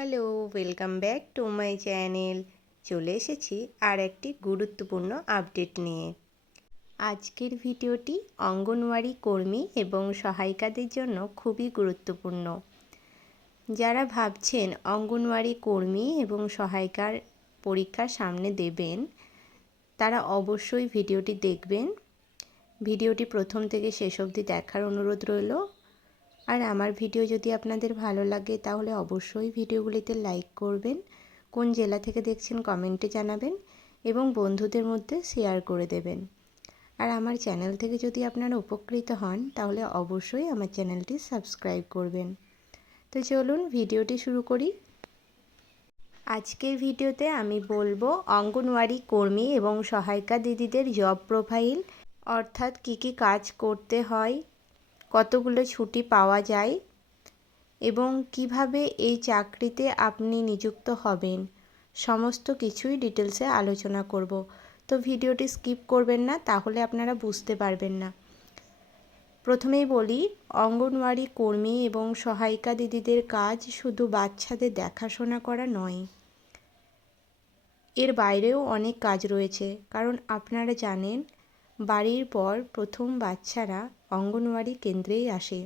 Hello, welcome back to my channel. চলে এসেছি আর একটি গুরুত্বপূর্ণ আপডেট নিয়ে। আজকের ভিডিওটি অঙ্গনওয়াড়ি কর্মী এবং সহায়িকাদের জন্য খুবই গুরুত্বপূর্ণ। যারা ভাবছেন অঙ্গনওয়াড়ি কর্মী এবং সহায়িকার পরীক্ষা সামনে দেবেন, তারা অবশ্যই ভিডিওটি দেখবেন। ভিডিওটি প্রথম থেকে শেষ অবধি দেখার অনুরোধ রইল। আর আমার ভিডিও যদি আপনাদের ভালো লাগে তাহলে অবশ্যই ভিডিওগুলিতে লাইক করবেন, কোন জেলা থেকে দেখছেন কমেন্টে জানাবেন এবং বন্ধুদের মধ্যে শেয়ার করে দেবেন। আর আমার চ্যানেল থেকে যদি আপনারা উপকৃত হন তাহলে অবশ্যই আমার চ্যানেলটি সাবস্ক্রাইব করবেন। তো চলুন ভিডিওটি শুরু করি। আজকের ভিডিওতে আমি বলবো অঙ্গনওয়াড়ি কর্মী এবং সহায়িকা দিদিদের জব প্রোফাইল, অর্থাৎ কী কী কাজ করতে হয়, কতগুলো ছুটি পাওয়া যায় এবং কিভাবে এই চাকরিতে আপনি নিযুক্ত হবেন, সমস্ত কিছুই ডিটেলসে আলোচনা করব। তো ভিডিওটি স্কিপ করবেন না, তাহলে আপনারা বুঝতে পারবেন না। প্রথমেই বলি, অঙ্গনওয়াড়ি কর্মী এবং সহায়িকা দিদিদের কাজ শুধু বাচ্চাদের দেখাশোনা করা নয়, এর বাইরেও অনেক কাজ রয়েছে। কারণ আপনারা জানেন, বাড়ির পর প্রথম বাচ্চারা অঙ্গনওয়াড়ি কেন্দ্রেই আসে।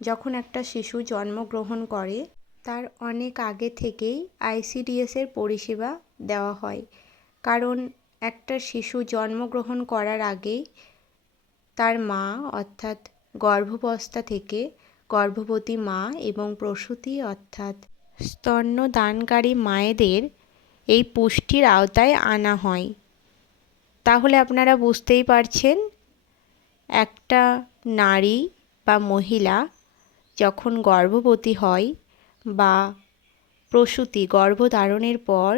যখন একটা শিশু জন্মগ্রহণ করে তার অনেক আগে থেকেই আইসিডিএসের পরিষেবা দেওয়া হয়। কারণ একটা শিশু জন্মগ্রহণ করার আগেই তার মা, অর্থাৎ গর্ভাবস্থা থেকে গর্ভবতী মা এবং প্রসূতি অর্থাৎ স্তন্যদানকারী মায়েদের এই পুষ্টির আওতায় আনা হয়। তাহলে আপনারা বুঝতেই পারছেন, একটা নারী বা মহিলা যখন গর্ভবতী হয় বা প্রসূতি, গর্ভধারণের পর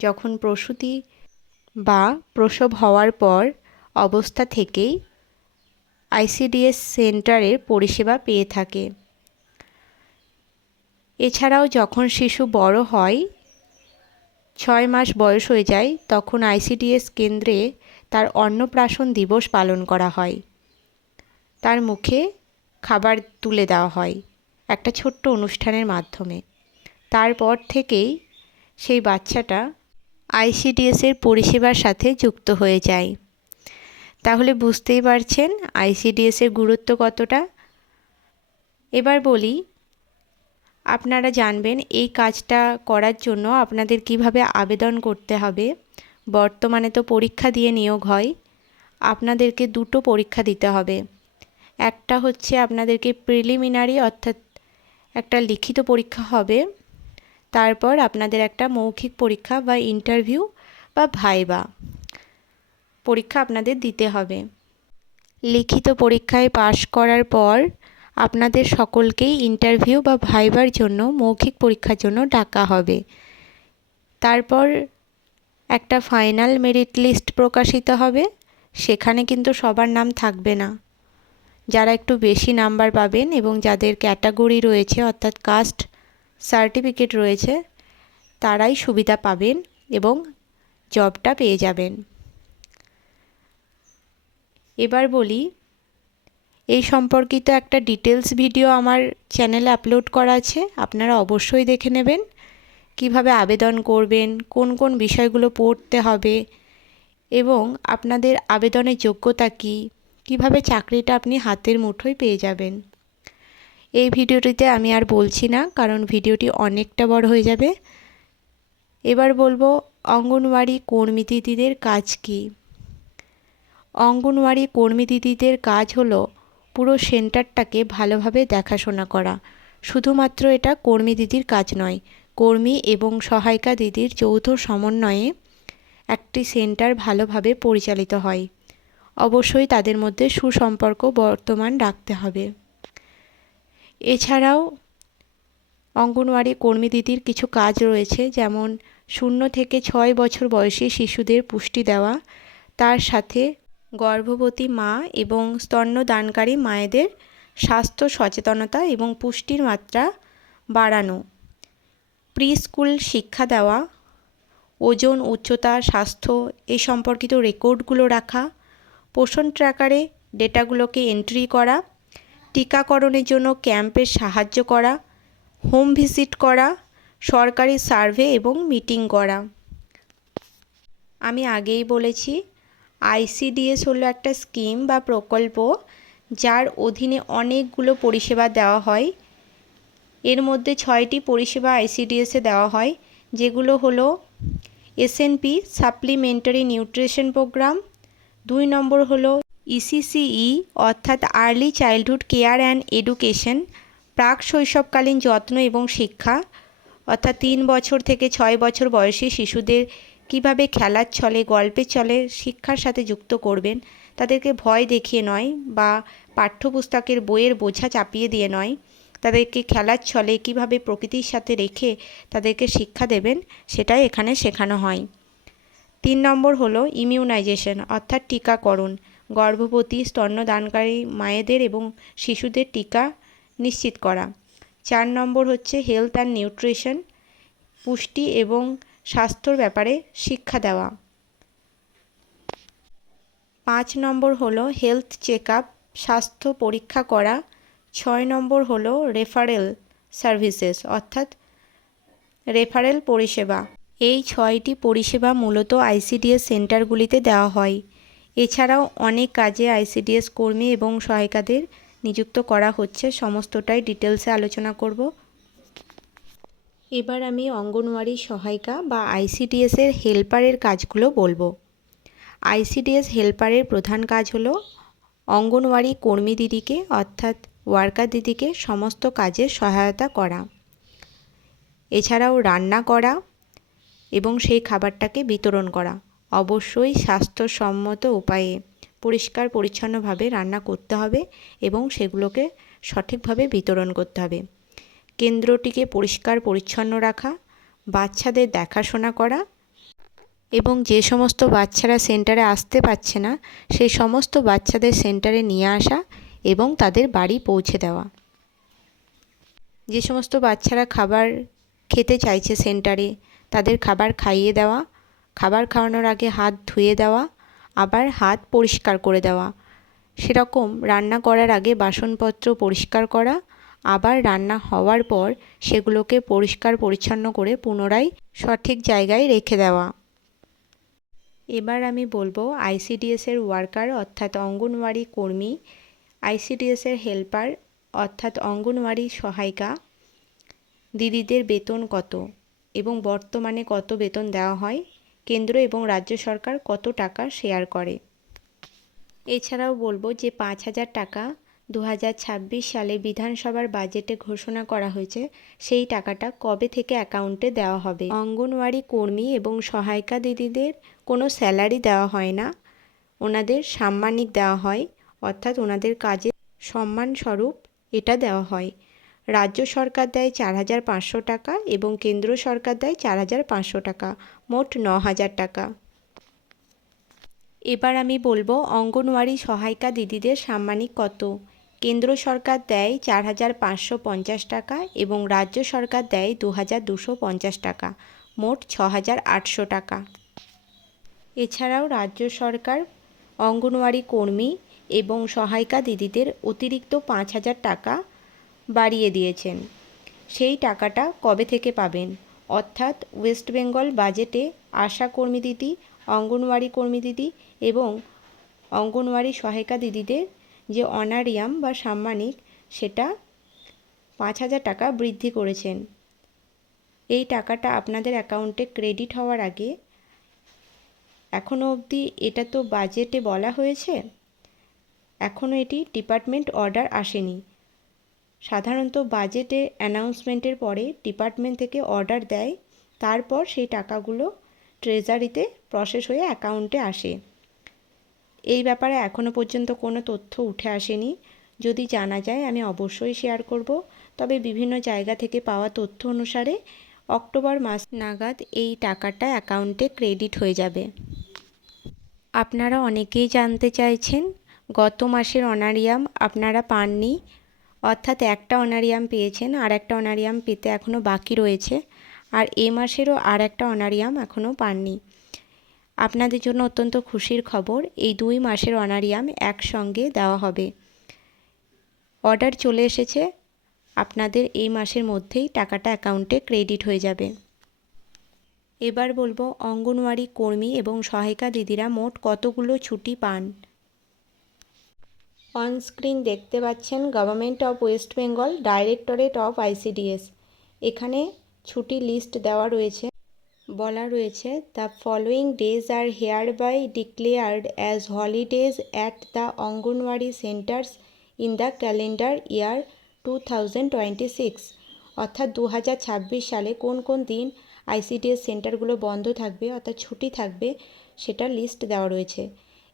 যখন প্রসূতি বা প্রসব হওয়ার পর অবস্থা থেকেই আইসিডিএস সেন্টারের পরিষেবা পেয়ে থাকে। এছাড়াও যখন শিশু বড় হয়, 6 মাস বয়স হয়ে যায়, তখন আইসিডিএস কেন্দ্রে তার অন্নপ্রাশন দিবস পালন করা হয়। তার মুখে খাবার তুলে দেওয়া হয় একটা ছোট্ট অনুষ্ঠানের মাধ্যমে। তারপর থেকেই সেই বাচ্চাটা আইসিডিএসের পরিষেবার সাথে যুক্ত হয়ে যায়। তাহলে বুঝতেই পারছেন আইসিডিএসের গুরুত্ব কতটা। এবার বলি, আপনারা জানবেন এই কাজটা করার জন্য আপনাদের কিভাবে আবেদন করতে হবে। বর্তমানে তো পরীক্ষা দিয়ে নিয়োগ হয়, আপনাদেরকে দুটো পরীক্ষা দিতে হবে। একটা হচ্ছে আপনাদেরকে প্রিলিমিনারি, অর্থাৎ একটা লিখিত পরীক্ষা হবে। তারপর আপনাদের একটা মৌখিক পরীক্ষা বা ইন্টারভিউ বা ভাইবা পরীক্ষা আপনাদের দিতে হবে। লিখিত পরীক্ষায় পাশ করার পর আপনাদের সকলকেই ইন্টারভিউ বা ভাইবার জন্য, মৌখিক পরীক্ষার জন্য ডাকা হবে। তারপর একটা ফাইনাল মেরিট লিস্ট প্রকাশিত হবে। সেখানে কিন্তু সবার নাম থাকবে না। যারা একটু বেশি নাম্বার পাবেন এবং যাদের ক্যাটাগরি রয়েছে, অর্থাৎ কাস্ট সার্টিফিকেট রয়েছে, তারাই সুবিধা পাবেন এবং জবটা পেয়ে যাবেন। এবার বলি, এই সম্পর্কিত একটা ডিটেলস ভিডিও আমার চ্যানেলে আপলোড করা আছে, আপনারা অবশ্যই দেখে নেবেন। কিভাবে আবেদন করবেন, কোন কোন বিষয়গুলো পড়তে হবে এবং আপনাদের আবেদনের যোগ্যতা কী, কিভাবে চাকরিটা আপনি হাতের মুঠোয় পেয়ে যাবেন। এই ভিডিওটিতে আমি আর বলছি না, কারণ ভিডিওটি অনেকটা বড় হয়ে যাবে। এবার বলবো অঙ্গনওয়াড়ি কর্মী দিদিদের কাজ কী। অঙ্গনওয়াড়ি কর্মী দিদিদের কাজ হলো পুরো সেন্টারটাকে ভালোভাবে দেখাশোনা করা। শুধুমাত্র এটা কর্মী দিদির কাজ নয়, কর্মী এবং সহায়িকা দিদির যৌথ সমন্বয়ে একটি সেন্টার ভালোভাবে পরিচালিত হয়। অবশ্যই তাদের মধ্যে সুসম্পর্ক বর্তমান রাখতে হবে। এছাড়াও অঙ্গনওয়াড়ি কর্মী দিদির কিছু কাজ রয়েছে, যেমন 0 থেকে 6 বছর বয়সী শিশুদের পুষ্টি দেওয়া, তার সাথে গর্ভবতী মা এবং স্তন্যদানকারী মায়েদের স্বাস্থ্য সচেতনতা এবং পুষ্টির মাত্রা বাড়ানো, প্রি স্কুল শিক্ষা দেওয়া, ওজন, উচ্চতা, স্বাস্থ্য এই সম্পর্কিত রেকর্ডগুলো রাখা, পোষণ ট্র্যাকারে ডেটাগুলোকে এন্ট্রি করা, টিকাকরণের জন্য ক্যাম্পের সাহায্য করা, হোম ভিজিট করা, সরকারি সার্ভে এবং মিটিং করা। আমি আগেই বলেছি আইসিডিএস হলো একটা স্কিম বা প্রকল্প যার অধীনে অনেকগুলো পরিষেবা দেওয়া হয়। এর মধ্যে 6টি পরিষেবা আইসিডিএসে দেওয়া হয়, যেগুলো হলো এসএনপি সাপ্লিমেন্টারি নিউট্রিশন প্রোগ্রাম, 2 নম্বর হলো ইসিসিই অর্থাৎ early childhood care and education, প্রাক শৈশবকালীন যত্ন এবং শিক্ষা, অর্থাৎ 3 বছর থেকে 6 বছর বয়সী শিশুদের কিভাবে খেলার ছলে গল্পের ছলে শিক্ষার সাথে যুক্ত করবেন, তাদেরকে ভয় দেখিয়ে নয় বা পাঠ্যপুস্তকের বইয়ের বোঝা চাপিয়ে দিয়ে নয়, তাদেরকে খেলার ছলে কিভাবে প্রকৃতির সাথে রেখে তাদেরকে শিক্ষা দেবেন সেটাই এখানে শেখানো হয়। 3 নম্বর হলো ইমিউনাইজেশন অর্থাৎ টিকাকরণ, গর্ভবতী স্তন্যদানকারী মায়েদের এবং শিশুদের টিকা নিশ্চিত করা। 4 নম্বর হচ্ছে হেলথ অ্যান্ড নিউট্রিশন, পুষ্টি এবং স্বাস্থ্যর ব্যাপারে শিক্ষা দেওয়া। 5 নম্বর হলো হেলথ চেক আপ, স্বাস্থ্য পরীক্ষা করা। 6 নম্বর হলো রেফারেল সার্ভিসেস অর্থাৎ রেফারেল পরিষেবা। এই 6টি পরিষেবা মূলত আইসিডিএস সেন্টারগুলিতে দেওয়া হয়। এছাড়াও অনেক কাজে আইসিডিএস কর্মী এবং সহায়িকাদের নিযুক্ত করা হচ্ছে, সমস্তটাই ডিটেলসে আলোচনা করব। এবার আমি অঙ্গনওয়াড়ি সহায়িকা বা আইসিডিএসের হেল্পারের কাজগুলো বলবো। আইসিডিএস হেল্পারের প্রধান কাজ হলো অঙ্গনওয়াড়ি কর্মী দিদিকে অর্থাৎ ওয়ার্কার দিদিকে সমস্ত কাজে সহায়তা করা, এছাড়াও রান্না করা এবং সেই খাবারটাকে বিতরণ করা। অবশ্যই স্বাস্থ্যসম্মত উপায়ে পরিষ্কার পরিচ্ছন্নভাবে রান্না করতে হবে এবং সেগুলোকে সঠিকভাবে বিতরণ করতে হবে। কেন্দ্রটিকে পরিষ্কার পরিচ্ছন্ন রাখা, বাচ্চাদের দেখাশোনা করা এবং যে সমস্ত বাচ্চারা সেন্টারে আসতে পারছে না সেই সমস্ত বাচ্চাদের সেন্টারে নিয়ে আসা এবং তাদের বাড়ি পৌঁছে দেওয়া। যে সমস্ত বাচ্চারা খাবার খেতে চাইছে সেন্টারে তাদের খাবার খাইয়ে দেওয়া, খাবার খাওয়ানোর আগে হাত ধুয়ে দেওয়া, আবার হাত পরিষ্কার করে দেওয়া। সেরকম রান্না করার আগে বাসনপত্র পরিষ্কার করা, আবার রান্না হওয়ার পর সেগুলোকে পরিষ্কার পরিচ্ছন্ন করে পুনরায় সঠিক জায়গায় রেখে দেওয়া। এবার আমি বলবো আইসিডিএসের ওয়ার্কার অর্থাৎ অঙ্গনওয়াড়ি কর্মী, আইসিডিএসের হেল্পার অর্থাৎ অঙ্গনওয়াড়ি সহায়িকা দিদিদের বেতন কত এবং বর্তমানে কত বেতন দেওয়া হয়, কেন্দ্র এবং রাজ্য সরকার কত টাকা শেয়ার করে। এছাড়াও বলবো যে 5,000 টাকা 2026 সালে বিধানসভার বাজেটে ঘোষণা করা হয়েছে, সেই টাকাটা কবে থেকে অ্যাকাউন্টে দেওয়া হবে। অঙ্গনওয়াড়ি কর্মী এবং সহায়িকা দিদিদের কোনো স্যালারি দেওয়া হয় না, ওনাদের সাম্মানিক দেওয়া হয় অর্থাৎ ওনাদের কাজে সম্মানস্বরূপ এটা দেওয়া হয়। রাজ্য সরকার দেয় 4,500 টাকা এবং কেন্দ্র সরকার দেয় 4,500 টাকা, মোট 9,000 টাকা। এবার আমি বলবো অঙ্গনওয়াড়ি সহায়িকা দিদিদের সাম্মানিক কত। কেন্দ্র সরকার দেয় 4,550 টাকা এবং রাজ্য সরকার দেয় 2,250 টাকা, মোট 6,800 টাকা। এছাড়াও রাজ্য সরকার অঙ্গনওয়াড়ি কর্মী এবং সহায়িকা দিদিদের অতিরিক্ত 5,000 টাকা বাড়িয়ে দিয়েছেন। সেই টাকাটা কবে থেকে পাবেন, অর্থাৎ ওয়েস্ট বেঙ্গল বাজেটে আশা কর্মী দিদি, অঙ্গনওয়াড়ি কর্মী দিদি এবং অঙ্গনওয়াড়ি সহায়িকা দিদিদের যে অনারিয়াম বা সাম্মানিক সেটা 5,000 টাকা বৃদ্ধি করেছেন। এই টাকাটা আপনাদের অ্যাকাউন্টে ক্রেডিট হওয়ার আগে এখনও অবধি এটা তো বাজেটে বলা হয়েছে, এখনও এটি ডিপার্টমেন্ট অর্ডার আসেনি। সাধারণত বাজেটে অ্যানাউন্সমেন্টের পরে ডিপার্টমেন্ট থেকে অর্ডার দেয়, তারপর সেই টাকাগুলো ট্রেজারিতে প্রসেস হয়ে অ্যাকাউন্টে আসে। এই ব্যাপারে এখনও পর্যন্ত কোনো তথ্য উঠে আসেনি, যদি জানা যায় আমি অবশ্যই শেয়ার করব। তবে বিভিন্ন জায়গা থেকে পাওয়া তথ্য অনুসারে অক্টোবর মাস নাগাদ এই টাকাটা অ্যাকাউন্টে ক্রেডিট হয়ে যাবে। আপনারা অনেকেই জানতে চাইছেন গত মাসের অনারিয়াম আপনারা পাননি, অর্থাৎ একটা অনারিয়াম পেয়েছেন আর একটা অনারিয়াম পেতে এখনও বাকি রয়েছে, আর এ মাসেরও আর একটা অনারিয়াম এখনও পাননি। আপনাদের জন্য অত্যন্ত খুশির খবর, এই 2 মাসের অনারিয়াম একসঙ্গে দেওয়া হবে। অর্ডার চলে এসেছে, আপনাদের এই মাসের মধ্যেই টাকাটা অ্যাকাউন্টে ক্রেডিট হয়ে যাবে। এবার বলবো অঙ্গনওয়াড়ি কর্মী এবং সহায়িকা দিদিরা মোট কতগুলো ছুটি পান। অন স্ক্রিন দেখতে পাচ্ছেন government of West Bengal directorate of ICDS. এখানে ছুটি লিস্ট দেওয়া রয়েছে, বলা রয়েছে the following days are hereby declared as holidays at the anganwadi centres in the calendar year 2026। অর্থাৎ 2026 সালে কোন কোন দিন আইসিডিএস সেন্টারগুলো বন্ধ থাকবে অর্থাৎ ছুটি থাকবে সেটা লিস্ট দেওয়া রয়েছে।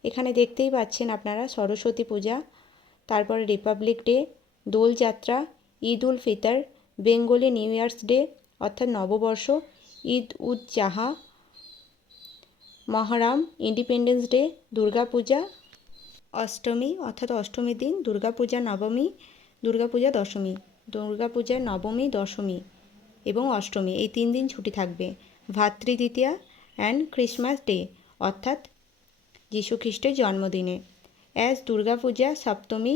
এখানে দেখতেই পাচ্ছেন আপনারা সরস্বতী পূজা, তারপরে republic day, Dolyatra, Eid ul Fitr, Bengali new year's day অর্থাৎ নববর্ষ, ঈদ উদ জাহা, মহরম, ইন্ডিপেন্ডেন্স ডে, দুর্গাপূজা, অষ্টমী অর্থাৎ অষ্টমীর দিন, দুর্গাপূজা নবমী, দুর্গাপূজা দশমী, দুর্গাপূজা নবমী, দশমী এবং অষ্টমী, এই 3 দিন ছুটি থাকবে। ভাতৃদ্বিতীয়া অ্যান্ড ক্রিসমাস ডে অর্থাৎ যীশু খ্রিস্টের জন্মদিনে। As Durga Puja Saptami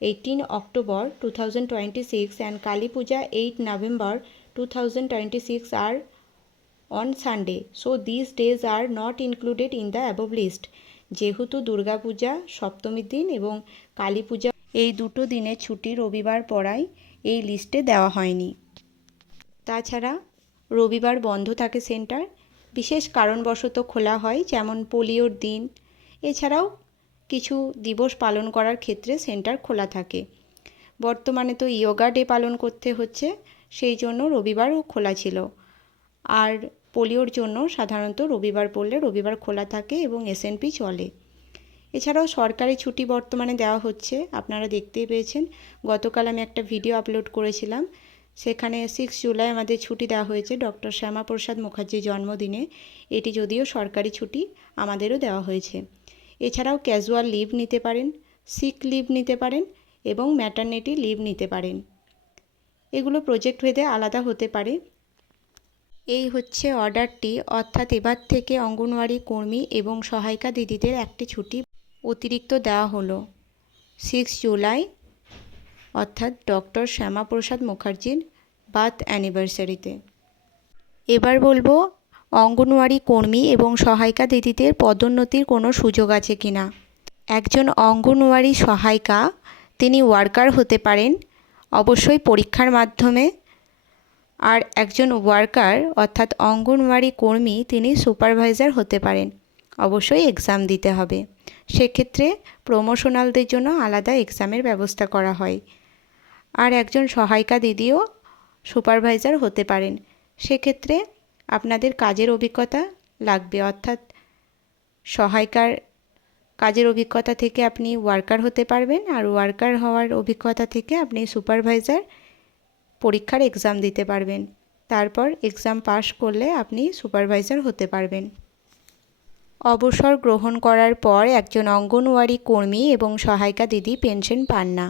18 October 2026 and Kali Puja 8 November 2026 are on Sunday, so these days are not included in the above list. যেহেতু দুর্গাপূজা সপ্তমীর দিন এবং কালী পূজা এই দুটো দিনে ছুটি রবিবার পড়ায় এই লিস্টে দেওয়া হয়নি। তাছাড়া রবিবার বন্ধ থাকে সেন্টার, বিশেষ কারণবশত খোলা হয়, যেমন পোলিওর দিন, এছাড়াও কিছু দিবস পালন করার ক্ষেত্রে সেন্টার খোলা থাকে। বর্তমানে তো ইয়োগা ডে পালন করতে হচ্ছে, সেই জন্য রবিবারও খোলা ছিল। আর পোলিওর জন্য সাধারণত রবিবার পড়লে রবিবার খোলা থাকে এবং এসএনপি চলে। এছাড়াও সরকারি ছুটি বর্তমানে দেওয়া হচ্ছে, আপনারা দেখতেই পেয়েছেন। গতকাল আমি একটা ভিডিও আপলোড করেছিলাম, সেখানে 6 জুলাই আমাদের ছুটি দেওয়া হয়েছে ডক্টর শ্যামাপ্রসাদ মুখার্জির জন্মদিনে। এটি যদিও সরকারি ছুটি, আমাদেরও দেওয়া হয়েছে। এছাড়াও ক্যাজুয়াল লিভ নিতে পারেন, সিক লিভ নিতে পারেন এবং ম্যাটারনিটি লিভ নিতে পারেন। এগুলো প্রজেক্ট ভেদে আলাদা হতে পারে। এই হচ্ছে অর্ডারটি, অর্থাৎ এবার থেকে অঙ্গনওয়াড়ি কর্মী এবং সহায়িকা দিদিদের একটি ছুটি অতিরিক্ত দেওয়া হলো 6 জুলাই অর্থাৎ ডক্টর শ্যামাপ্রসাদ মুখার্জির বার্থ অ্যানিভার্সারিতে। এবার বলবো অঙ্গনওয়াড়ি কর্মী এবং সহায়িকা দিদিদের পদোন্নতির কোনো সুযোগ আছে কিনা। একজন অঙ্গনওয়াড়ি সহায়িকা তিনি ওয়ার্কার হতে পারেন অবশ্যই পরীক্ষার মাধ্যমে, আর একজন ওয়ার্কার অর্থাৎ অঙ্গনওয়াড়ি কর্মী তিনি সুপারভাইজার হতে পারেন, অবশ্যই এক্সাম দিতে হবে। সেক্ষেত্রে প্রমোশনালদের জন্য আলাদা এক্সামের ব্যবস্থা করা হয়। আর একজন সহায়িকা দিদিও সুপারভাইজার হতে পারেন, সেক্ষেত্রে আপনাদের কাজের অভিজ্ঞতা লাগবে, অর্থাৎ সহায়িকার কাজের অভিজ্ঞতা থেকে আপনি ওয়ার্কার হতে পারবেন, আর ওয়ার্কার হওয়ার অভিজ্ঞতা থেকে আপনি সুপারভাইজার পরীক্ষার এক্সাম দিতে পারবেন। তারপর এক্সাম পাস করলে আপনি সুপারভাইজার হতে পারবেন। অবসর গ্রহণ করার পর একজন অঙ্গনওয়াড়ি কর্মী এবং সহায়িকা দিদি পেনশন পান না,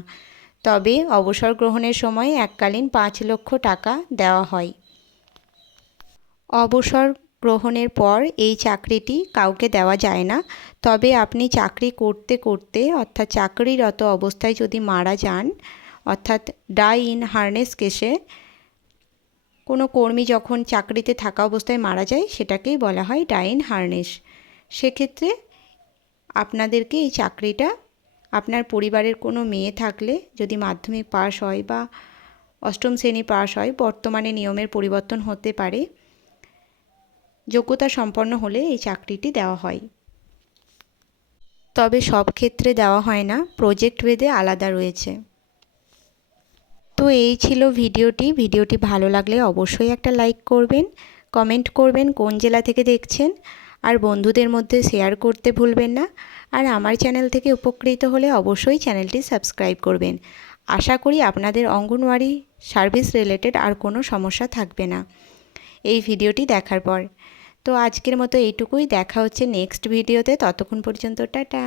তবে অবসর গ্রহণের সময় এককালীন 5 লক্ষ টাকা দেওয়া হয়। অবসর গ্রহণের পর এই চাকরিটি কাউকে দেওয়া যায় না, তবে আপনি চাকরি করতে করতে অর্থাৎ চাকরিরত অবস্থায় যদি মারা যান, অর্থাৎ ডাই ইন হার্নেস কেসে কোনো কর্মী যখন চাকরিতে থাকা অবস্থায় মারা যায় সেটাকেই বলা হয় ডাই ইন হার্নেস। সেক্ষেত্রে আপনাদেরকে এই চাকরিটা আপনার পরিবারের কোনো মেয়ে থাকলে, যদি মাধ্যমিক পাস হয় বা অষ্টম শ্রেণী পাস হয়, বর্তমানে নিয়মের পরিবর্তন হতে পারে, যোগ্যতা সম্পন্ন হলে এই চাকরিটি দেওয়া হয়। তবে সব ক্ষেত্রে দেওয়া হয় না, প্রজেক্ট ভেদে আলাদা রয়েছে। তো এই ছিল ভিডিওটি ভালো লাগলে অবশ্যই একটা লাইক করবেন, কমেন্ট করবেন কোন জেলা থেকে দেখছেন, আর বন্ধুদের মধ্যে শেয়ার করতে ভুলবেন না। আর আমার চ্যানেল থেকে উপকৃত হলে অবশ্যই চ্যানেলটি সাবস্ক্রাইব করবেন। আশা করি আপনাদের অঙ্গনওয়াড়ি সার্ভিস রিলেটেড আর কোনো সমস্যা থাকবে না এই ভিডিওটি দেখার পর। তো আজকের মতো এইটুকুই, দেখা হচ্ছে নেক্সট ভিডিওতে, ততক্ষণ পর্যন্ত টাটা।